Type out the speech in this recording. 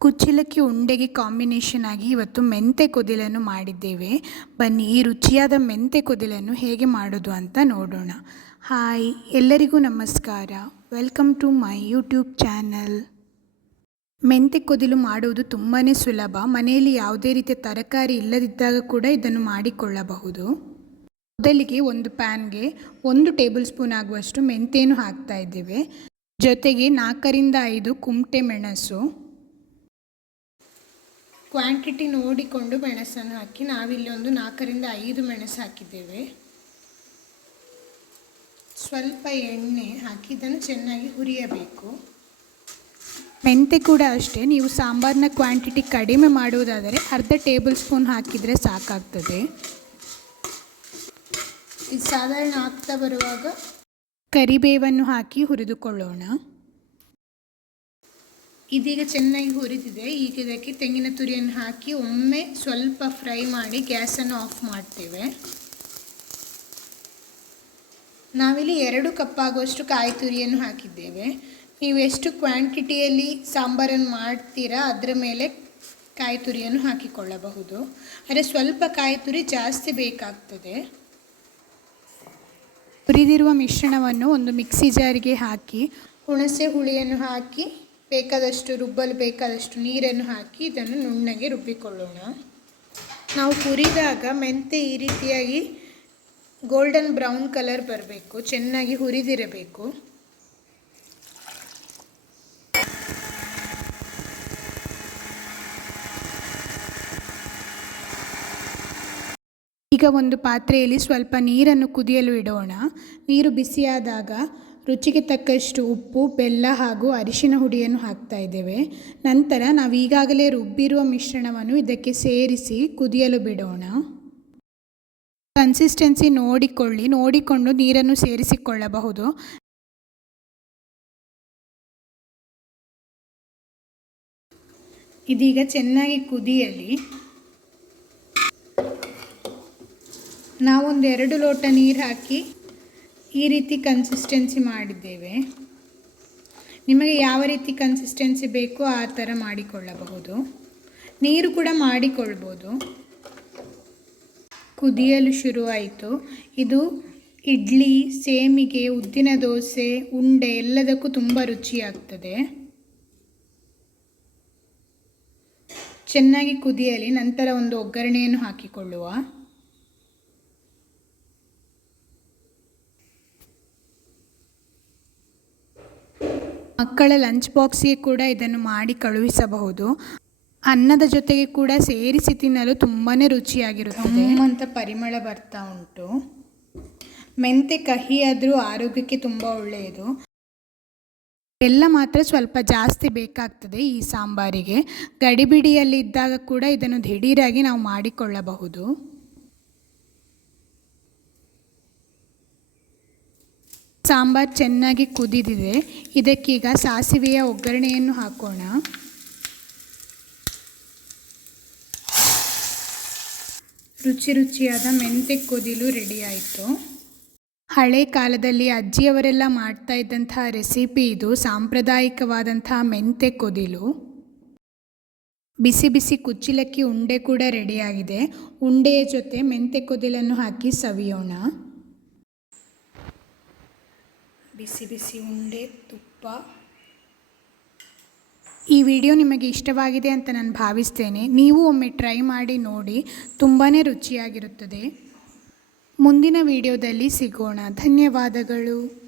ಕುಚ್ಚಲಕ್ಕಿ ಉಂಡೆಗೆ ಕಾಂಬಿನೇಷನ್ ಆಗಿ ಇವತ್ತು ಮೆಂತೆ ಕುದಿಲನ್ನು ಮಾಡಿದ್ದೇವೆ. ಬನ್ನಿ, ಈ ರುಚಿಯಾದ ಮೆಂತೆ ಕುದಿಲನ್ನು ಹೇಗೆ ಮಾಡೋದು ಅಂತ ನೋಡೋಣ. ಹಾಯ್ ಎಲ್ಲರಿಗೂ ನಮಸ್ಕಾರ. Welcome to my YouTube channel ಮೆಂತೆ ಕುದಿಲು ಮಾಡುವುದು ತುಂಬಾ ಸುಲಭ. ಮನೆಯಲ್ಲಿ ಯಾವುದೇ ರೀತಿಯ ತರಕಾರಿ ಇಲ್ಲದಿದ್ದಾಗ ಕೂಡ ಇದನ್ನು ಮಾಡಿಕೊಳ್ಳಬಹುದು. ಮೊದಲಿಗೆ ಒಂದು ಪ್ಯಾನ್ಗೆ ಒಂದು ಟೇಬಲ್ ಸ್ಪೂನ್ ಆಗುವಷ್ಟು ಮೆಂತೆಯನ್ನು ಹಾಕ್ತಾ ಇದ್ದೇವೆ. ಜೊತೆಗೆ ನಾಲ್ಕರಿಂದ ಐದು ಕುಮಟೆ ಮೆಣಸು. ಕ್ವಾಂಟಿಟಿ ನೋಡಿಕೊಂಡು ಮೆಣಸನ್ನು ಹಾಕಿ ನಾವಿಲ್ಲಿ ಒಂದು ನಾಲ್ಕರಿಂದ ಐದು ಮೆಣಸು ಹಾಕಿದ್ದೇವೆ. ಸ್ವಲ್ಪ ಎಣ್ಣೆ ಹಾಕಿ ಇದನ್ನು ಚೆನ್ನಾಗಿ ಹುರಿಯಬೇಕು. ಮೆಂತೆ ಕೂಡ ಅಷ್ಟೇ ನೀವು ಸಾಂಬಾರನ್ನ ಕ್ವಾಂಟಿಟಿ ಕಡಿಮೆ ಮಾಡುವುದಾದರೆ ಅರ್ಧ ಟೇಬಲ್ ಸ್ಪೂನ್ ಹಾಕಿದರೆ ಸಾಕಾಗ್ತದೆ. ಇದು ಸಾಧಾರಣ ಆಗ್ತಾ ಬರುವಾಗ ಕರಿಬೇವನ್ನು ಹಾಕಿ ಹುರಿದುಕೊಳ್ಳೋಣ. ಇದೀಗ ಚೆನ್ನಾಗಿ ಹುರಿದಿದೆ. ಈಗ ಇದಕ್ಕೆ ತೆಂಗಿನ ತುರಿಯನ್ನು ಹಾಕಿ ಒಮ್ಮೆ ಸ್ವಲ್ಪ ಫ್ರೈ ಮಾಡಿ ಗ್ಯಾಸನ್ನು ಆಫ್ ಮಾಡ್ತೇವೆ. ನಾವಿಲ್ಲಿ ಎರಡು ಕಪ್ ಆಗುವಷ್ಟು ಕಾಯಿ ತುರಿಯನ್ನು ಹಾಕಿದ್ದೇವೆ. ನೀವು ಎಷ್ಟು ಕ್ವಾಂಟಿಟಿಯಲ್ಲಿ ಸಾಂಬಾರನ್ನು ಮಾಡ್ತೀರಾ ಅದರ ಮೇಲೆ ಕಾಯಿ ತುರಿಯನ್ನು ಹಾಕಿಕೊಳ್ಳಬಹುದು. ಆದರೆ ಸ್ವಲ್ಪ ಕಾಯಿ ತುರಿ ಜಾಸ್ತಿ ಬೇಕಾಗ್ತದೆ. ಹುರಿದಿರುವ ಮಿಶ್ರಣವನ್ನು ಒಂದು ಮಿಕ್ಸಿ ಜಾರಿಗೆ ಹಾಕಿ, ಹುಣಸೆ ಹುಳಿಯನ್ನು ಹಾಕಿ ಬೇಕಾದಷ್ಟು ರುಬ್ಬಲು ಬೇಕಾದಷ್ಟು ನೀರನ್ನು ಹಾಕಿ ಇದನ್ನು ನುಣ್ಣಗೆ ರುಬ್ಬಿಕೊಳ್ಳೋಣ. ನಾವು ಹುರಿದಾಗ ಮೆಂತೆ ಈ ರೀತಿಯಾಗಿ ಗೋಲ್ಡನ್ ಬ್ರೌನ್ ಕಲರ್ ಬರಬೇಕು, ಚೆನ್ನಾಗಿ ಹುರಿದಿರಬೇಕು. ಈಗ ಒಂದು ಪಾತ್ರೆಯಲ್ಲಿ ಸ್ವಲ್ಪ ನೀರನ್ನು ಕುದಿಯಲು ಇಡೋಣ. ನೀರು ಬಿಸಿಯಾದಾಗ ರುಚಿಗೆ ತಕ್ಕಷ್ಟು ಉಪ್ಪು, ಬೆಲ್ಲ ಹಾಗೂ ಅರಿಶಿನ ಹುಡಿಯನ್ನು ಹಾಕ್ತಾ ಇದ್ದೇವೆ. ನಂತರ ನಾವು ಈಗಾಗಲೇ ರುಬ್ಬಿರುವ ಮಿಶ್ರಣವನ್ನು ಇದಕ್ಕೆ ಸೇರಿಸಿ ಕುದಿಯಲು ಬಿಡೋಣ. ಕನ್ಸಿಸ್ಟೆನ್ಸಿ ನೋಡಿಕೊಳ್ಳಿ. ನೋಡಿಕೊಂಡು ನೀರನ್ನು ಸೇರಿಸಿಕೊಳ್ಳಬಹುದು. ಇದೀಗ ಚೆನ್ನಾಗಿ ಕುದಿಯಲಿ. ನಾವೊಂದು ಎರಡು ಲೋಟ ನೀರು ಹಾಕಿ ಈ ರೀತಿ ಕನ್ಸಿಸ್ಟೆನ್ಸಿ ಮಾಡಿದ್ದೇವೆ. ನಿಮಗೆ ಯಾವ ರೀತಿ ಕನ್ಸಿಸ್ಟೆನ್ಸಿ ಬೇಕೋ ಆ ಥರ ಮಾಡಿಕೊಳ್ಳಬಹುದು. ನೀರು ಕೂಡ ಮಾಡಿಕೊಳ್ಬೋದು. ಕುದಿಯಲು ಶುರುವಾಯಿತು. ಇದು ಇಡ್ಲಿ, ಸೇಮಿಗೆ, ಉದ್ದಿನ ದೋಸೆ, ಉಂಡೆ ಎಲ್ಲದಕ್ಕೂ ತುಂಬ ರುಚಿಯಾಗ್ತದೆ. ಚೆನ್ನಾಗಿ ಕುದಿಯಲಿ, ನಂತರ ಒಂದು ಒಗ್ಗರಣೆಯನ್ನು ಹಾಕಿಕೊಳ್ಳುವ. ಮಕ್ಕಳ ಲಂಚ್ ಬಾಕ್ಸಿಗೆ ಕೂಡ ಇದನ್ನು ಮಾಡಿ ಕಳುಹಿಸಬಹುದು. ಅನ್ನದ ಜೊತೆಗೆ ಕೂಡ ಸೇರಿಸಿ ತಿನ್ನಲು ತುಂಬಾ ರುಚಿಯಾಗಿರುತ್ತದೆ. ಅಂತ ಪರಿಮಳ ಬರ್ತಾ ಉಂಟು. ಮೆಂತೆ ಕಹಿ ಆದರೂ ಆರೋಗ್ಯಕ್ಕೆ ತುಂಬ ಒಳ್ಳೆಯದು. ಬೆಲ್ಲ ಮಾತ್ರ ಸ್ವಲ್ಪ ಜಾಸ್ತಿ ಬೇಕಾಗ್ತದೆ ಈ ಸಾಂಬಾರಿಗೆ. ಗಡಿಬಿಡಿಯಲ್ಲಿ ಇದ್ದಾಗ ಕೂಡ ಇದನ್ನು ದಿಢೀರಾಗಿ ನಾವು ಮಾಡಿಕೊಳ್ಳಬಹುದು. ಸಾಂಬಾರು ಚೆನ್ನಾಗಿ ಕುದಿದಿದೆ. ಇದಕ್ಕೀಗ ಸಾಸಿವೆಯ ಒಗ್ಗರಣೆಯನ್ನು ಹಾಕೋಣ. ರುಚಿ ರುಚಿಯಾದ ಮೆಂತೆ ಕುದಿಲು ರೆಡಿ ಆಯಿತು. ಹಳೆ ಕಾಲದಲ್ಲಿ ಅಜ್ಜಿಯವರೆಲ್ಲ ಮಾಡ್ತಾ ಇದ್ದಂತಹ ರೆಸಿಪಿ ಇದು. ಸಾಂಪ್ರದಾಯಿಕವಾದಂತಹ ಮೆಂತೆ ಕುದಿಲು. ಬಿಸಿ ಬಿಸಿ ಕುಚ್ಚಿಲಕ್ಕಿ ಉಂಡೆ ಕೂಡ ರೆಡಿಯಾಗಿದೆ ಉಂಡೆಯ ಜೊತೆ ಮೆಂತೆ ಕುದಿಲನ್ನು ಹಾಕಿ ಸವಿಯೋಣ. ಬಿಸಿ ಬಿಸಿ ಉಂಡೆ, ತುಪ್ಪ. ಈ ವಿಡಿಯೋ ನಿಮಗೆ ಇಷ್ಟವಾಗಿದೆ ಅಂತ ನಾನು ಭಾವಿಸ್ತೇನೆ. ನೀವು ಒಮ್ಮೆ ಟ್ರೈ ಮಾಡಿ ನೋಡಿ ತುಂಬಾ ರುಚಿಯಾಗಿರುತ್ತದೆ. ಮುಂದಿನ ವಿಡಿಯೋದಲ್ಲಿ ಸಿಗೋಣ. ಧನ್ಯವಾದಗಳು.